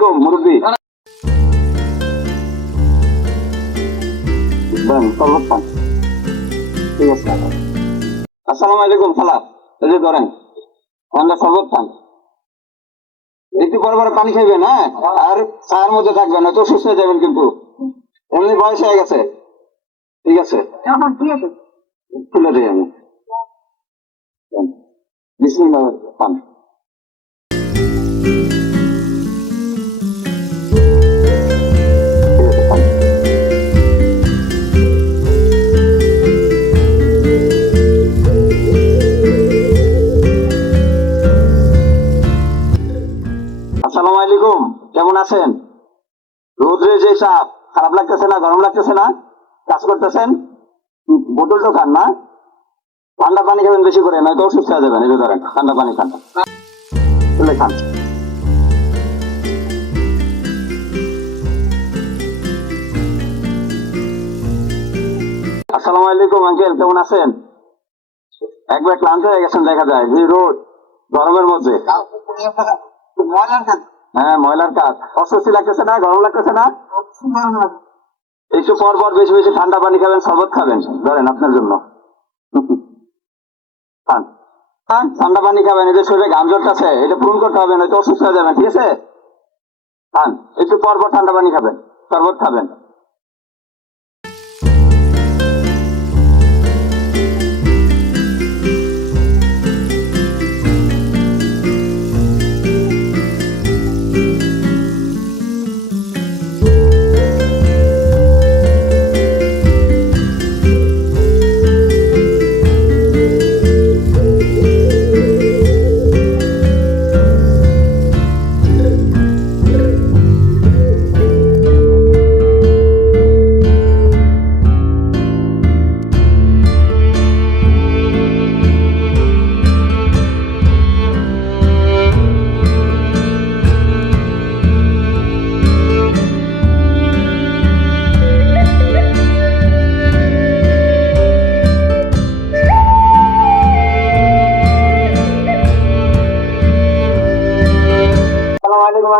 আলাইকুম মুরব্বী। ঠিক আছে। আসসালামু আলাইকুম সালাম। এই যে ধরেন ঠান্ডা শরবত খান, একটু পরে পরে পানি খাইবেন, হ্যাঁ, আর ছায়ার মধ্যে থাকবেন, তো সুস্থ হয়ে যাবেন, কিন্তু এমনি বয়স হয়ে গেছে। ঠিক আছে, তুলে দিই আমি। বিসমিল্লাহ খান। আসসালামু আলাইকুম, কেমন আছেন? রোদ্রে যে চাপ, খারাপ লাগতেছে না? গরম লাগতেছে না? কাজ করতেছেন? বোতল তো খান না, ঠান্ডা পানি খাবেন বেশি করে, নয়তো অসুস্থ হয়ে যাবেন। এই যে ধরেন ঠান্ডা পানি খান, তুলে খান। আসসালামু আলাইকুম আঙ্কেল, কেমন আছেন? একবার ক্লান্ত হয়ে গেছেন দেখা যায়, যে রোদ গরমের মধ্যে। হ্যাঁ, ময়লার কাজ। অস্বস্তি লাগতেছে না? গরম লাগতেছে না? একটু পর পর বেশি বেশি ঠান্ডা পানি খাবেন, শরবত খাবেন, ধরেন আপনার জন্য খান। ঠান্ডা পানি খাবেন, এদের শরীরে ঘাম জড়তাছে, এটা পূরণ করতে হবে, নয়তো অসুস্থ হয়ে যাবেন। ঠিক আছে, খান। একটু পর পর ঠান্ডা পানি খাবেন, শরবত খাবেন।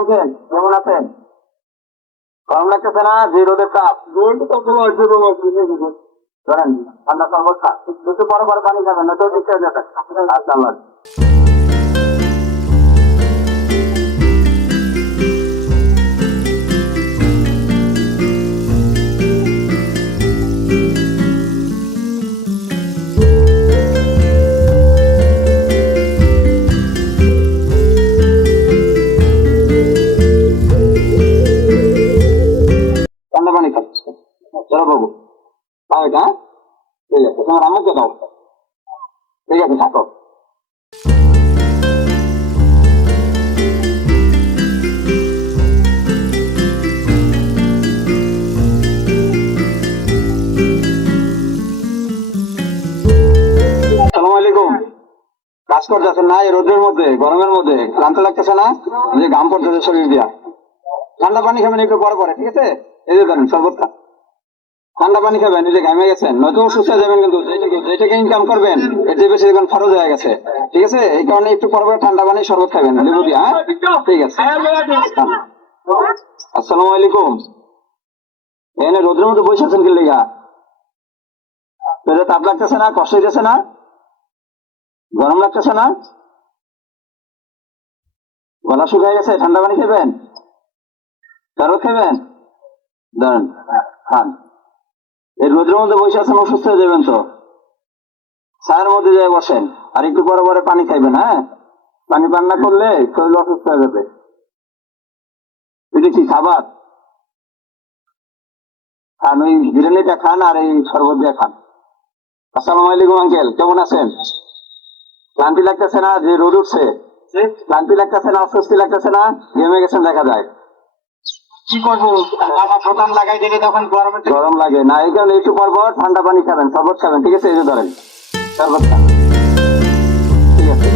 আঙ্কেল, কেমন আছেন? গরম লাগতেছে না? যে রোদের তাপ, ধরেন ঠান্ডা শরবত খান, একটু পরে পরে পানি খাবেন, নয়তো অসুস্থ হয়ে যাবেন। আচ্ছা, আল্লাহ। ঠান্ডা পানি খাচ্ছি, চলো বাবু, তাও এটা, ঠিক আছে, তোমার আম্মুকে দাও। ঠিক আছে, থাকো। আসসালামু আলাইকুম। কাজ করতেছেন না এই রোদের মধ্যে, গরমের মধ্যে? ক্লান্ত লাগতেছে না? যে ঘাম পড়তেছে শরীর দিয়া, ঠান্ডা পানি খাবেন একটু পরে পরে। ঠিক আছে, এই যে ধরেন শরবত খান, ঠান্ডা পানি খাবেন, এই যে ঘামে গেছেন, নয়তো অসুস্থ হয়ে যাবেন, কিন্তু যেটাকে ইনকাম করবেন এর চেয়ে বেশি দেখবেন খরচ হয়ে গেছে। ঠিক আছে, এই কারণে একটু পরে পরে ঠান্ডা পানি শরবত খাবেন, লেবু দিয়া। হ্যাঁ, ঠিক আছে। আসসালামু আলাইকুম। এনে রোদের মধ্যে বসে আছেন কি লেগা? তাপ লাগতেছে না? কষ্ট হইতেছে না? গরম লাগতেছে না? গলা শুকিয়ে গেছে? ঠান্ডা পানি খাবেন, শরবত খাবেন, দাঁড়ান খান। এই রোদের মধ্যে বসে আছেন, অসুস্থ হয়ে যাবেন তো, ছায়ের মধ্যে যায় বসেন, আর একটু পরে পরে পানি খাইবেন। হ্যাঁ, পানি পান না করলে শরীর অসুস্থ হয়ে যাবে। এটা কি খাবার? খান, ওই বিরিয়ানিটা খান আর এই শরবত দিয়ে খান। আসসালামু আলাইকুম আঙ্কেল, কেমন আছেন? ক্লান্তি লাগতেছে না? যে রোদ উঠছে, ক্লান্তি লাগতেছে না? অস্বস্তি লাগতেছে না? ঘেমে গেছেন দেখা যায়। কি করবো, বোতাম লাগাই দিলে তখন গরম লাগে না, এই কারণে একটু পর পর ঠান্ডা পানি খাবেন, শরবত খাবেন। ঠিক আছে, এই যে ধরেন শরবত খান। ঠিক আছে,